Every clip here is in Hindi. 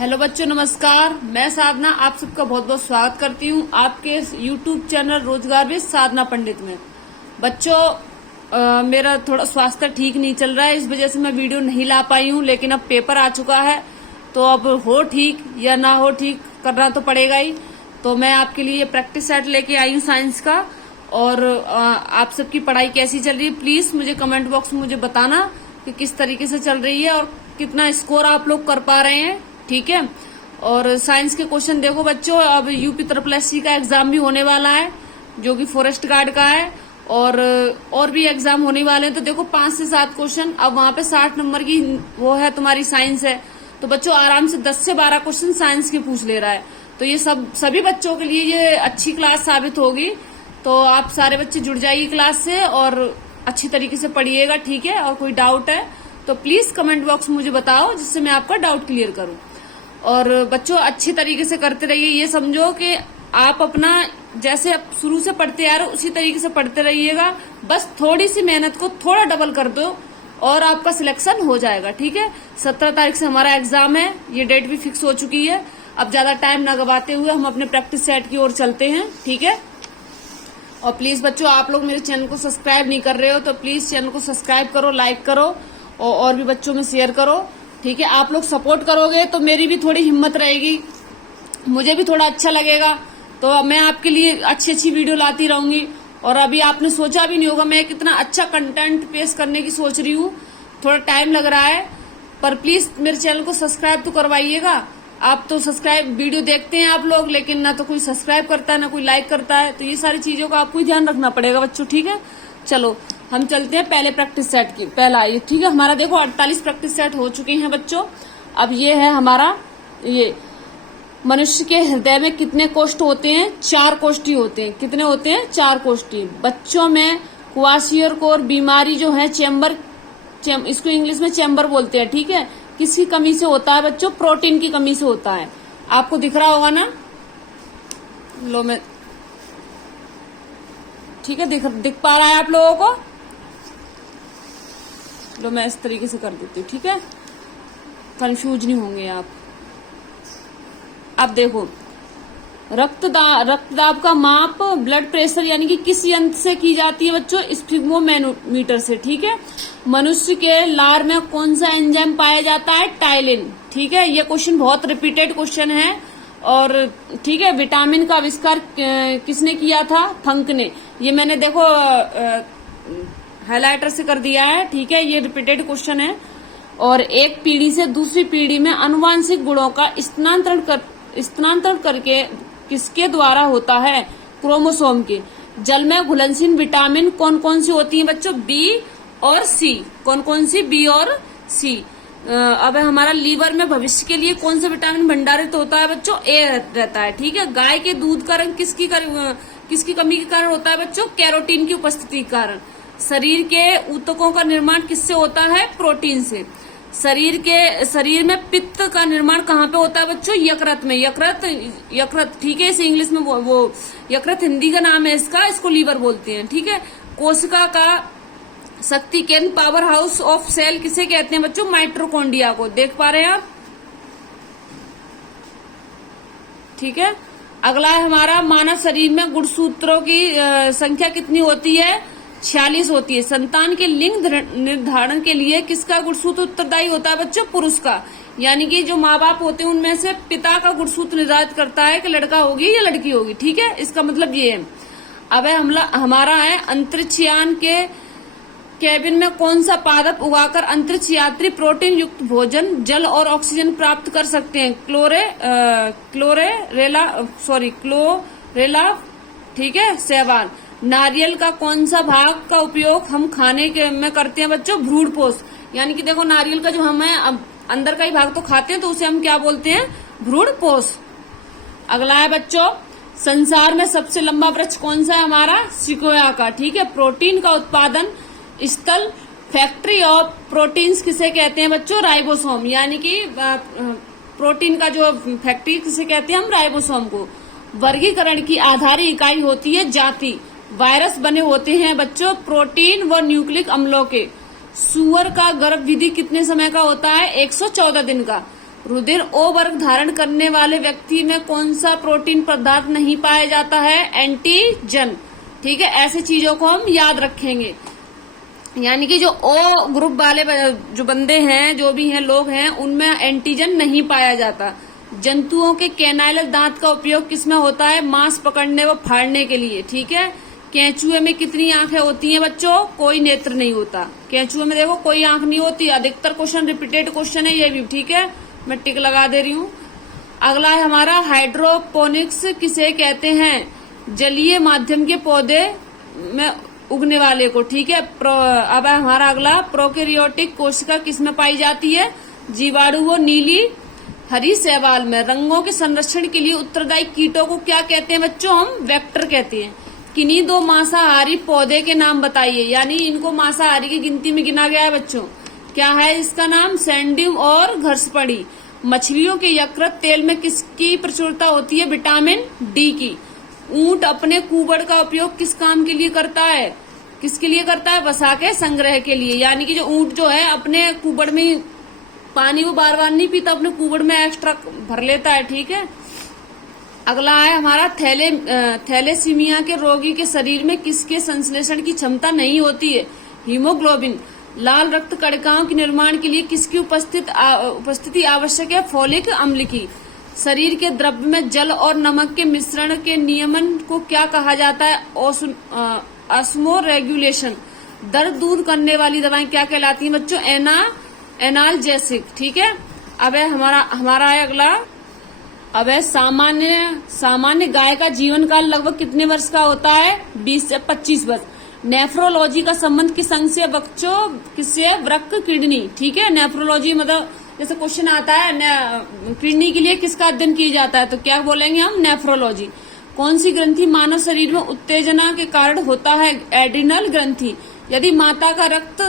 हेलो बच्चों, नमस्कार। मैं साधना आप सबका बहुत बहुत स्वागत करती हूँ आपके यूट्यूब चैनल रोजगार विद साधना पंडित में। बच्चों मेरा थोड़ा स्वास्थ्य ठीक नहीं चल रहा है, इस वजह से मैं वीडियो नहीं ला पाई हूँ। लेकिन अब पेपर आ चुका है तो अब हो ठीक या ना हो ठीक, करना तो पड़ेगा ही। तो मैं आपके लिए प्रैक्टिस सेट लेके आई हूँ साइंस का। और आप सबकी पढ़ाई कैसी चल रही है, प्लीज मुझे कमेंट बॉक्स में मुझे बताना कि किस तरीके से चल रही है और कितना स्कोर आप लोग कर पा रहे हैं। ठीक है। और साइंस के क्वेश्चन देखो बच्चों, अब यूपी ट्रिपल का एग्जाम भी होने वाला है जो कि फॉरेस्ट गार्ड का है, और भी एग्जाम होने वाले हैं। तो देखो 5 से 7 क्वेश्चन, अब वहां पे 60 नंबर की वो है तुम्हारी साइंस है, तो बच्चों आराम से 10 से 12 क्वेश्चन साइंस के पूछ ले रहा है। तो ये सभी बच्चों के लिए ये अच्छी क्लास साबित होगी। तो आप सारे बच्चे जुड़ जाइए क्लास से और अच्छी तरीके से पढ़िएगा। ठीक है। और कोई डाउट है तो प्लीज कमेंट बॉक्स में मुझे बताओ, जिससे मैं आपका डाउट क्लियर करूं। और बच्चों अच्छी तरीके से करते रहिए। ये समझो कि आप अपना जैसे शुरू से पढ़ते आ रहे हो उसी तरीके से पढ़ते रहिएगा। बस थोड़ी सी मेहनत को थोड़ा डबल कर दो और आपका सिलेक्शन हो जाएगा। ठीक है। 17 तारीख से हमारा एग्जाम है, ये डेट भी फिक्स हो चुकी है। अब ज्यादा टाइम ना गवाते हुए हम अपने प्रैक्टिस सेट की ओर चलते हैं। ठीक है। और प्लीज बच्चों, आप लोग मेरे चैनल को सब्सक्राइब नहीं कर रहे हो तो प्लीज चैनल को सब्सक्राइब करो, लाइक करो और भी बच्चों में शेयर करो। ठीक है। आप लोग सपोर्ट करोगे तो मेरी भी थोड़ी हिम्मत रहेगी, मुझे भी थोड़ा अच्छा लगेगा। तो मैं आपके लिए अच्छी अच्छी वीडियो लाती रहूंगी। और अभी आपने सोचा भी नहीं होगा मैं कितना अच्छा कंटेंट पेश करने की सोच रही हूँ। थोड़ा टाइम लग रहा है, पर प्लीज मेरे चैनल को सब्सक्राइब तो करवाइएगा। आप तो सब्सक्राइब वीडियो देखते हैं आप लोग, लेकिन ना तो कोई सब्सक्राइब करता है ना कोई लाइक करता है। तो ये सारी चीजों का आपको ही ध्यान रखना पड़ेगा बच्चों। ठीक है। चलो हम चलते हैं पहले प्रैक्टिस सेट की। पहला ये, ठीक है, हमारा देखो 48 प्रैक्टिस सेट हो चुके हैं बच्चों। अब ये है हमारा, ये मनुष्य के हृदय में कितने कोष्ठ होते हैं? 4 कोष्ठी होते हैं। कितने होते हैं? 4 कोष्ठी। बच्चों में क्वाशियोर बीमारी जो है इसको इंग्लिश में चैम्बर बोलते हैं। ठीक है। किसकी कमी से होता है बच्चों? प्रोटीन की कमी से होता है। आपको दिख रहा होगा ना, लो मैं, ठीक है, दिख पा रहा है आप लोगों को? लो मैं इस तरीके से कर देती हूँ। ठीक है, कंफ्यूज नहीं होंगे आप। अब देखो, रक्तदाब का माप ब्लड प्रेशर यानी कि किस यंत्र से की जाती है बच्चों? स्फिग्मोमीटर से। ठीक है। मनुष्य के लार में कौन सा एंजाइम पाया जाता है? टाइलिन। ठीक है। ये क्वेश्चन बहुत रिपीटेड क्वेश्चन है। और ठीक है, विटामिन का आविष्कार किसने किया था? फंक ने। ये मैंने देखो हाइलाइटर से कर दिया है। ठीक है। ये रिपीटेड क्वेश्चन है। और एक पीढ़ी से दूसरी पीढ़ी में आनुवांशिक गुणों का स्थानांतरण करके किसके द्वारा होता है? क्रोमोसोम के। जल में घुलनशील विटामिन कौन कौन सी होती हैं बच्चों? बी और सी। कौन कौन सी? बी और सी। अब हमारा लीवर में भविष्य के लिए कौन सा विटामिन भंडारित होता है बच्चों? ए रहता है। ठीक है। गाय के दूध का रंग किसकी कमी के कारण होता है बच्चों? कैरोटीन की उपस्थिति के कारण। शरीर के ऊतकों का निर्माण किससे होता है? प्रोटीन से। शरीर में पित्त का निर्माण कहाँ पे होता है बच्चों? यकृत में। यकृत। ठीक है। इसे इंग्लिश में वो यकृत हिंदी का नाम है इसका, इसको लीवर बोलते हैं। ठीक है। कोशिका का शक्ति केंद्र, पावर हाउस ऑफ सेल किसे कहते हैं बच्चों? माइटोकॉन्ड्रिया को। देख पा रहे हैं आप? ठीक है। अगला है हमारा, मानव शरीर में गुणसूत्रों की संख्या कितनी होती है? 46 होती है। संतान के लिंग निर्धारण के लिए किसका गुणसूत्र उत्तरदायी होता है बच्चों? पुरुष का। यानी कि जो माँ बाप होते हैं उनमें से पिता का गुणसूत्र निर्धारित करता है कि लड़का होगी या लड़की होगी। ठीक है। इसका मतलब ये है। अब हमारा है, अंतरिक्षयान के केबिन में कौन सा पादप उगाकर अंतरिक्ष यात्री प्रोटीन युक्त भोजन, जल और ऑक्सीजन प्राप्त कर सकते हैं? क्लोरेला। ठीक है। शैवाल। नारियल का कौन सा भाग का उपयोग हम खाने में करते हैं बच्चों? भ्रूणपोष। यानी कि देखो, नारियल का जो हम अंदर का ही भाग तो खाते हैं, तो उसे हम क्या बोलते हैं? भ्रूणपोष। अगला है बच्चों, संसार में सबसे लंबा वृक्ष कौन सा है हमारा? सिकोया का। ठीक है। प्रोटीन का उत्पादन स्थल, फैक्ट्री ऑफ प्रोटीन्स किसे कहते हैं बच्चों? राइबोसोम। यानी कि प्रोटीन का जो फैक्ट्री किसे कहते हैं हम? राइबोसोम को। वर्गीकरण की आधारी इकाई होती है जाति। वायरस बने होते हैं बच्चों प्रोटीन व न्यूक्लिक अम्लों के। सुअर का गर्भविधि कितने समय का होता है? 114 दिन का। रुधिर ओ वर्ग धारण करने वाले व्यक्ति में कौन सा प्रोटीन पदार्थ नहीं पाया जाता है? एंटीजन। ठीक है, ऐसी चीजों को हम याद रखेंगे। यानी कि जो ओ ग्रुप वाले जो बंदे हैं, जो भी हैं लोग हैं, उनमें एंटीजन नहीं पाया जाता। जंतुओं के कैनाइलर दांत का उपयोग किसमें होता है? मांस पकड़ने व फाड़ने के लिए। ठीक है, केंचुए में कितनी आंखें होती हैं बच्चों? कोई नेत्र नहीं होता। केंचुए में देखो कोई आंख नहीं होती। अधिकतर क्वेश्चन रिपीटेड क्वेश्चन है ये भी। ठीक है, मैं टिक लगा दे रही हूँ। अगला है हमारा हाइड्रोपोनिक्स किसे कहते हैं? जलीय माध्यम के पौधे में उगने वाले को। ठीक है, अब हमारा अगला प्रोकैरियोटिक कोशिका किसमें पाई जाती है? जीवाणु व नीली हरी शैवाल में। रंगों के संरक्षण के लिए उत्तरदायी कीटों को क्या कहते हैं बच्चों? हम वेक्टर कहते हैं। किन्हीं दो मांसाहारी पौधे के नाम बताइए। यानी इनको मांसाहारी की गिनती में गिना गया है बच्चों। क्या है इसका नाम? सैंडियम और घर्षपड़ी। मछलियों के यकृत तेल में किसकी प्रचुरता होती है? विटामिन डी की। ऊंट अपने कुबड़ का उपयोग किस काम के लिए करता है? किसके लिए करता है? वसा के संग्रह के लिए। यानी कि जो ऊंट जो है अपने कुबड़ में पानी को बार बार नहीं पीता, अपने कुबड़ में एक्स्ट्रा भर लेता है। ठीक है, अगला है हमारा थैलेसीमिया के रोगी के शरीर में किसके संश्लेषण की क्षमता नहीं होती है? हीमोग्लोबिन। लाल रक्त कणिकाओं के निर्माण के लिए किसकी उपस्थिति आवश्यक है? फोलिक अम्ल की। शरीर के द्रव्य में जल और नमक के मिश्रण के नियमन को क्या कहा जाता है? Osmo regulation. दर्द दूर करने वाली दवाएं क्या कहलाती हैं बच्चों? एनाल्जेसिक। ठीक है, अब है हमारा है अगला। अब है सामान्य गाय का जीवन काल लगभग कितने वर्ष का होता है? 20 से 25 वर्ष। नेफ्रोलॉजी का संबंध किस अंग से बच्चों? किससे? वृक्क किडनी। ठीक है, नेफ्रोलॉजी मतलब जैसे क्वेश्चन आता है किडनी के लिए किसका अध्ययन किया जाता है, तो क्या बोलेंगे हम? नेफ्रोलॉजी। कौन सी ग्रंथि मानव शरीर में उत्तेजना के कारण होता है? एड्रिनल ग्रंथि। यदि माता का रक्त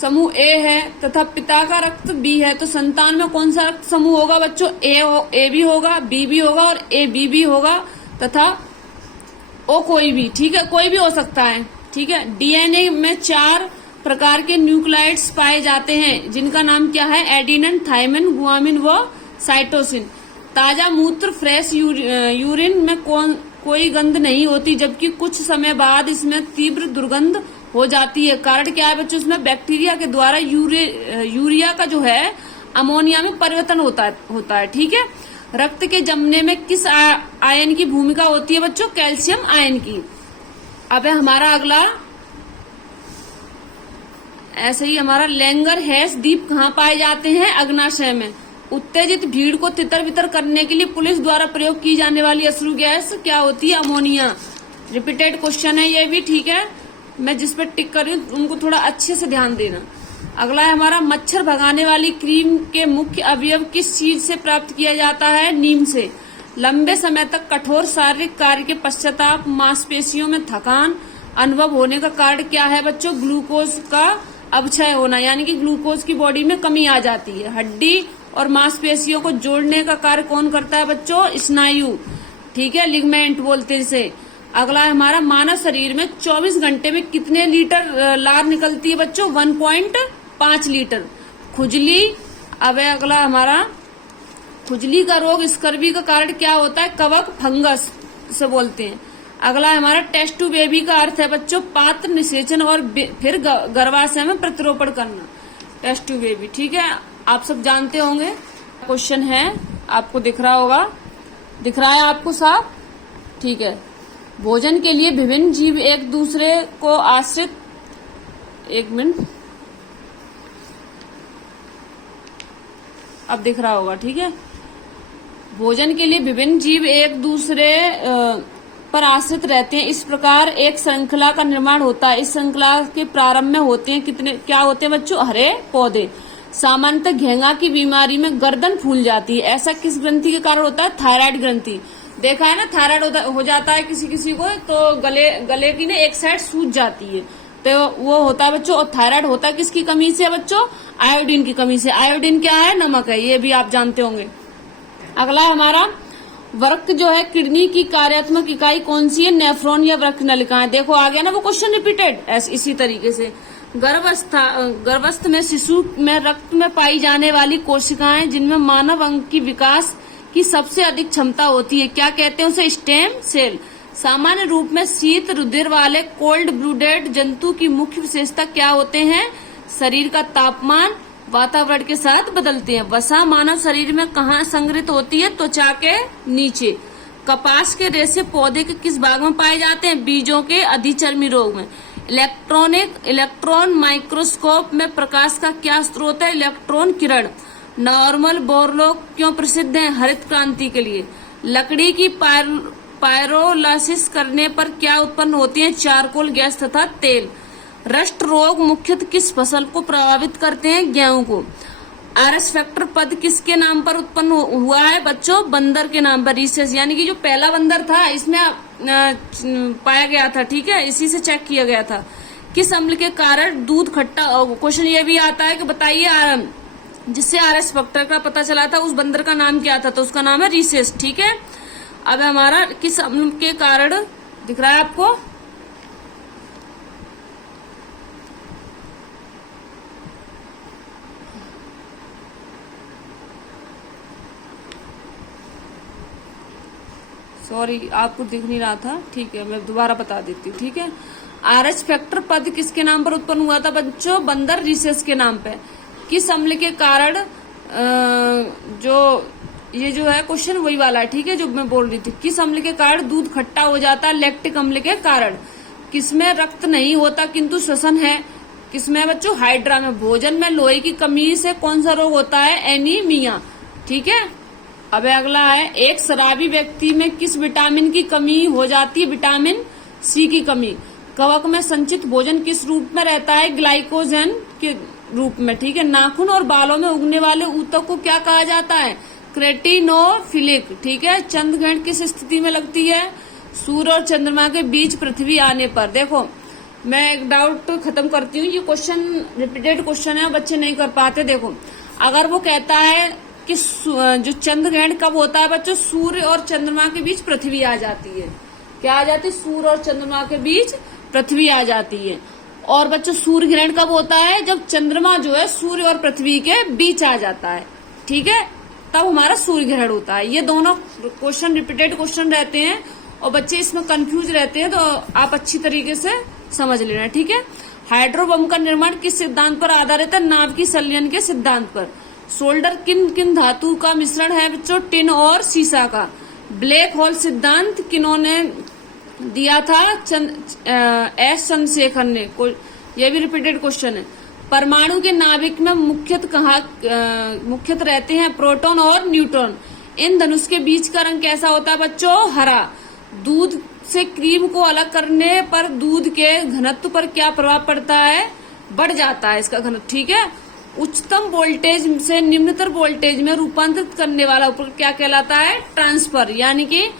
समूह ए है तथा पिता का रक्त बी है तो संतान में कौन सा रक्त समूह होगा बच्चों? ए भी होगा, बी भी होगा और ए बी भी होगा तथा ओ कोई भी। ठीक है, कोई भी हो सकता है। ठीक है, डीएनए में 4 प्रकार के न्यूक्लियोटाइड्स पाए जाते हैं जिनका नाम क्या है? एडेनिन, थाइमिन, गुआनिन व साइटोसिन। ताजा मूत्र फ्रेश यूरिन में कोई गंध नहीं होती, जबकि कुछ समय बाद इसमें तीव्र दुर्गंध हो जाती है। कारण क्या है बच्चों? इसमें बैक्टीरिया के द्वारा यूरिया का जो है अमोनिया में परिवर्तन होता है। ठीक है, रक्त के जमने में किस आयन की भूमिका होती है बच्चों? कैल्शियम आयन की। अब है हमारा अगला, ऐसे ही हमारा लैंगर हैस द्वीप कहाँ पाए जाते हैं? अग्नाशय में। उत्तेजित भीड़ को तितर बितर करने के लिए पुलिस द्वारा प्रयोग की जाने वाली अश्रु गैस क्या होती है? अमोनिया। रिपीटेड क्वेश्चन है ये भी। ठीक है, मैं जिस पर टिक कर रही हूँ उनको थोड़ा अच्छे से ध्यान देना। अगला है हमारा मच्छर भगाने वाली क्रीम के मुख्य अवयव किस चीज से प्राप्त किया जाता है? नीम से। लंबे समय तक कठोर शारीरिक कार्य के पश्चाताप मांसपेशियों में थकान अनुभव होने का कारण क्या है बच्चों? ग्लूकोज का अपक्षय होना। यानी कि ग्लूकोज की बॉडी में कमी आ जाती है। हड्डी और मांसपेशियों को जोड़ने का कार्य कौन करता है बच्चों? स्नायु। ठीक है, लिगमेंट बोलते हैं इसे। अगला है हमारा, मानव शरीर में 24 घंटे में कितने लीटर लार निकलती है बच्चों? 1.5 लीटर। खुजली। अब है अगला हमारा, खुजली का रोग स्कर्वी का कारण क्या होता है? कवक, फंगस से बोलते हैं। अगला है हमारा, टेस्ट टू बेबी का अर्थ है बच्चों पात्र निषेचन और फिर गर्भाशय में प्रतिरोपण करना। Test tube baby. ठीक है, आप सब जानते होंगे। क्वेश्चन है, आपको दिख रहा होगा, दिख रहा है आपको साफ? ठीक है, भोजन के लिए विभिन्न जीव एक दूसरे को आश्रित, एक मिनट, अब दिख रहा होगा। ठीक है, भोजन के लिए विभिन्न जीव एक दूसरे पर आश्रित रहते हैं। इस प्रकार एक श्रृंखला का निर्माण होता है। इस श्रृंखला के प्रारंभ में होते हैं क्या होते हैं बच्चों? हरे पौधे। सामान्यतः घेंगा की बीमारी में गर्दन फूल जाती है। ऐसा किस ग्रंथि के कारण होता है? थायराइड ग्रंथि। देखा है ना, थायराइड हो जाता है किसी को तो गले की ना एक साइड सूज जाती है, तो वो होता है बच्चों। और थायराइड होता है किसकी कमी से बच्चों? आयोडीन की कमी से। आयोडीन क्या है? नमक है, ये भी आप जानते होंगे। अगला हमारा, वृक्क जो है किडनी की कार्यात्मक इकाई कौन सी है? नेफ्रॉन या वृक्क नलिकाएं। देखो आ गया ना वो क्वेश्चन रिपीटेड इसी तरीके से। गर्भावस्था में शिशु में रक्त में पाई जाने वाली कोशिकाएं जिनमें मानव अंग की विकास की सबसे अधिक क्षमता होती है, क्या कहते हैं उसे? Stem cell. सामान्य रूप में शीत रुधिर वाले कोल्ड ब्लूडेड जंतु की मुख्य विशेषता क्या होते हैं? शरीर का तापमान वातावरण के साथ बदलते हैं। वसा मानव शरीर में कहाँ संग्रहित होती है? त्वचा के नीचे। कपास के रेशे पौधे के किस भाग में पाए जाते हैं? बीजों के अधिचर्मी रोग में। इलेक्ट्रॉन माइक्रोस्कोप में प्रकाश का क्या स्रोत है? इलेक्ट्रॉन किरण। नॉर्मल बोरलॉग क्यों प्रसिद्ध है? हरित क्रांति के लिए। लकड़ी की पायरोलाइसिस करने पर क्या उत्पन्न होती है? चारकोल गैस तथा तेल। रस्ट रोग मुख्यतः किस फसल को प्रभावित करते हैं? गेहूं को। आरएस फैक्टर पद किसके नाम पर उत्पन्न हुआ है बच्चों? बंदर के नाम पर। रीसेस यानी कि जो पहला बंदर था इसमें पाया गया था, ठीक है, इसी से चेक किया गया था। किस अम्ल के कारण दूध खट्टा? क्वेश्चन ये भी आता है कि बताइए जिससे आरएस फैक्टर का पता चला था उस बंदर का नाम क्या था? तो उसका नाम है रीसेस, ठीक है। अब हमारा किस अम्ल के कारण दिख रहा है आपको? सॉरी, आपको दिख नहीं रहा था, ठीक है, मैं दोबारा बता देती हूँ, ठीक है। आरएच फैक्टर पद किसके नाम पर उत्पन्न हुआ था बच्चों? बंदर रीसेस के नाम पे। किस अम्ल के कारण जो ये जो है क्वेश्चन वही वाला है, ठीक है, जो मैं बोल रही थी। किस अम्ल के कारण दूध खट्टा हो जाता है? लैक्टिक अम्ल के कारण। किसमें रक्त नहीं होता किंतु श्वसन है? किसमें बच्चों? हाइड्रा में। भोजन में लोहे की कमी से कौन सा रोग होता है? एनीमिया, ठीक है। अब अगला है, एक शराबी व्यक्ति में किस विटामिन की कमी हो जाती है? विटामिन सी की कमी। कवक में संचित भोजन किस रूप में रहता है? ग्लाइकोजन के रूप में, ठीक है। नाखून और बालों में उगने वाले ऊतक को क्या कहा जाता है? क्रेटिनोफिलिक, ठीक है। चंद्रग्रहण किस स्थिति में लगती है? सूर्य और चंद्रमा के बीच पृथ्वी आने पर। देखो, मैं एक डाउट खत्म करती हूँ, ये क्वेश्चन रिपीटेड क्वेश्चन है, बच्चे नहीं कर पाते। देखो, अगर वो कहता है कि जो चंद्रग्रहण कब होता है बच्चों? सूर्य और चंद्रमा के बीच पृथ्वी आ जाती है। क्या आ जाती है? सूर्य और चंद्रमा के बीच पृथ्वी आ जाती है। और बच्चों सूर्य ग्रहण कब होता है? जब चंद्रमा जो है सूर्य और पृथ्वी के बीच आ जाता है, ठीक है, तब हमारा सूर्य ग्रहण होता है। ये दोनों क्वेश्चन रिपीटेड क्वेश्चन रहते हैं और बच्चे इसमें कंफ्यूज रहते हैं, तो आप अच्छी तरीके से समझ लेना, ठीक है। हाइड्रोबम का निर्माण किस सिद्धांत पर आधारित है? नाभ की संलयन के सिद्धांत पर। सोल्डर किन किन धातु का मिश्रण है बच्चों? टिन और सीसा का। ब्लैक होल सिद्धांत किन्होंने दिया था? एस चंद्रशेखर ने। यह भी रिपीटेड क्वेश्चन है। परमाणु के नाभिक में मुख्यतः रहते हैं प्रोटॉन और न्यूट्रॉन। इन धनुष के बीच का रंग कैसा होता है बच्चों? हरा। दूध से क्रीम को अलग करने पर दूध के घनत्व पर क्या प्रभाव पड़ता है? बढ़ जाता है इसका घनत्व, ठीक है। उच्चतम वोल्टेज से निम्नतर वोल्टेज में रूपांतरित करने वाला उपकरण क्या कहलाता है? ट्रांसफर। यानी कि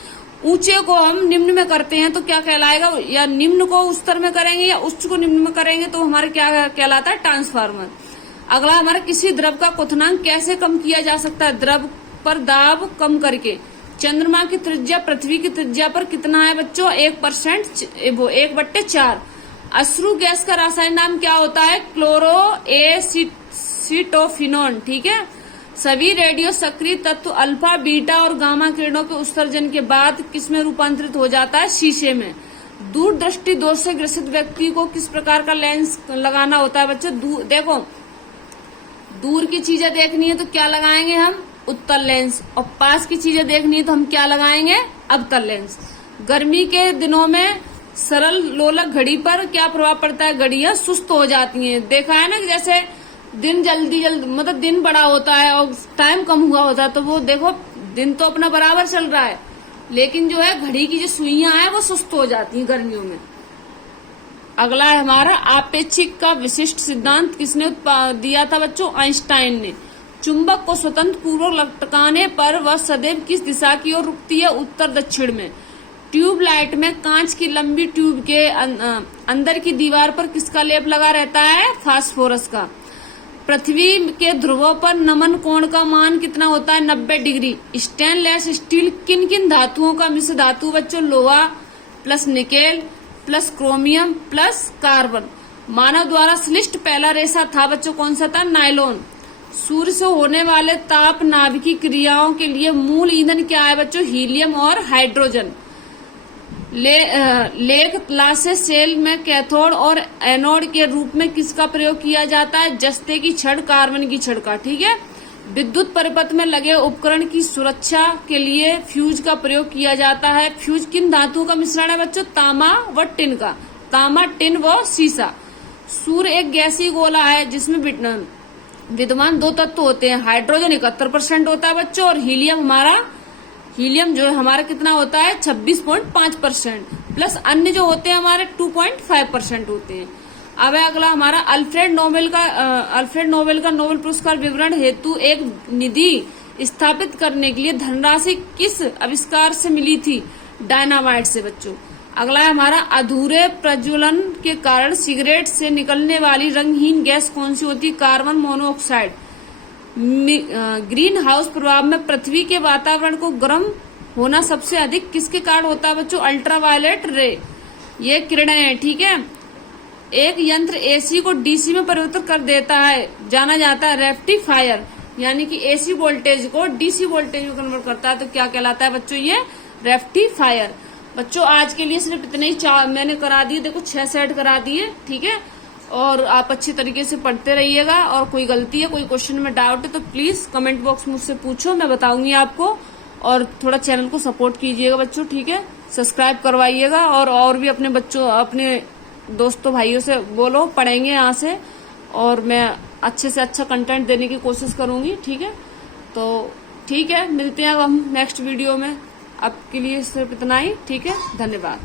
ऊंचे को हम निम्न में करते हैं तो क्या कहलाएगा? या निम्न को उच्चतर में करेंगे या उच्च को निम्न में करेंगे तो हमारे क्या कहलाता है? ट्रांसफार्मर। अगला हमारा, किसी द्रव का क्वथनांक कैसे कम किया जा सकता है? द्रव पर दाब कम करके। चंद्रमा की त्रिज्या पृथ्वी की त्रिज्या पर कितना है बच्चों? 1%, 1/4। अश्रु गैस का रासायनिक नाम क्या होता है? क्लोरो एसिटोफिनोन, ठीक है। सभी रेडियो सक्रिय तत्व अल्फा, बीटा और गामा किरणों के उत्सर्जन के बाद किसमें रूपांतरित हो जाता है? शीशे में। दूरदृष्टि दोष से ग्रसित व्यक्ति को किस प्रकार का लेंस लगाना होता है बच्चों? देखो, दूर की चीजें देखनी है तो क्या लगाएंगे हम? उत्तल लेंस। और पास की चीजें देखनी है तो हम क्या लगाएंगे? अवतल लेंस। गर्मी के दिनों में सरल लोलक घड़ी पर क्या प्रभाव पड़ता है? घड़ियां सुस्त हो जाती हैं। देखा है ना कि जैसे दिन जल्दी मतलब दिन बड़ा होता है और टाइम कम हुआ होता है, तो वो देखो दिन तो अपना बराबर चल रहा है लेकिन जो है घड़ी की जो सुइयां हैं वो सुस्त हो जाती हैं गर्मियों में। अगला है हमारा, आपेक्षिक का विशिष्ट सिद्धांत किसने दिया था बच्चों? आइंस्टाइन ने। चुंबक को स्वतंत्र पूर्वक लटकाने पर वह सदैव किस दिशा की ओर रुकती है? उत्तर दक्षिण में। ट्यूबलाइट में कांच की लंबी ट्यूब के अंदर की दीवार पर किसका लेप लगा रहता है? फास्फोरस का। पृथ्वी के ध्रुवों पर नमन कोण का मान कितना होता है? 90 डिग्री। स्टेनलेस स्टील किन किन धातुओं का मिश्र धातु बच्चों? लोहा plus nickel plus chromium plus carbon. मानव द्वारा सृष्ट पहला रेशा था बच्चों, कौन सा था? नायलॉन। सूर्य से होने वाले ताप नाभिकीय क्रियाओं के लिए मूल ईंधन क्या है बच्चों? हीलियम और हाइड्रोजन। लेख लासे सेल में कैथोड और एनोड के रूप में किसका प्रयोग किया जाता है? जस्ते की छड़, कार्बन की छड़ का। ठीक है। विद्युत परिपथ में लगे उपकरण की सुरक्षा के लिए फ्यूज का प्रयोग किया जाता है। फ्यूज किन धातुओं का मिश्रण है बच्चों? तांबा व टिन का। तांबा, टिन व सीसा। सूर्य एक गैसीय गोला है जिसमें विद्यमान दो तत्व होते हैं। हाइड्रोजन 71% होता है बच्चों, और हीलियम जो हमारा कितना होता है? 26.5%, प्लस अन्य जो होते हैं हमारे 2.5% होते हैं। अब है अगला हमारा अल्फ्रेड नोबेल का नोबेल पुरस्कार विवरण हेतु एक निधि स्थापित करने के लिए धनराशि किस आविष्कार से मिली थी? डायनामाइट से बच्चों। अगला है हमारा अधूरे प्रज्वलन के कारण सिगरेट से निकलने वाली रंगहीन गैस कौन सी होती है? Carbon monoxide. ग्रीन हाउस प्रभाव में पृथ्वी के वातावरण को गर्म होना सबसे अधिक किसके कारण होता है बच्चों? अल्ट्रावायलेट रे, ये किरणें हैं। ठीक है। एक यंत्र एसी को डीसी में परिवर्तित कर देता है, जाना जाता है रेक्टिफायर, यानी कि एसी वोल्टेज को डीसी वोल्टेज में कन्वर्ट करता है, तो क्या कहलाता है बच्चों? ये रेक्टिफायर। बच्चों आज के लिए सिर्फ इतने ही मैंने करा दिए, देखो 6 सेट करा दिए। ठीक है। और आप अच्छी तरीके से पढ़ते रहिएगा, और कोई गलती है, कोई क्वेश्चन में डाउट है तो प्लीज कमेंट बॉक्स में मुझसे पूछो, मैं बताऊंगी आपको। और थोड़ा चैनल को सपोर्ट कीजिएगा बच्चों। ठीक है। सब्सक्राइब करवाइएगा, और भी अपने बच्चों, अपने दोस्तों भाइयों से बोलो, पढ़ेंगे यहाँ से, और मैं अच्छे से अच्छा कंटेंट देने की कोशिश करूंगी। ठीक है। तो ठीक है, मिलते हैं अब हम नेक्स्ट वीडियो में। अब के लिए सिर्फ इतना ही। ठीक है। धन्यवाद।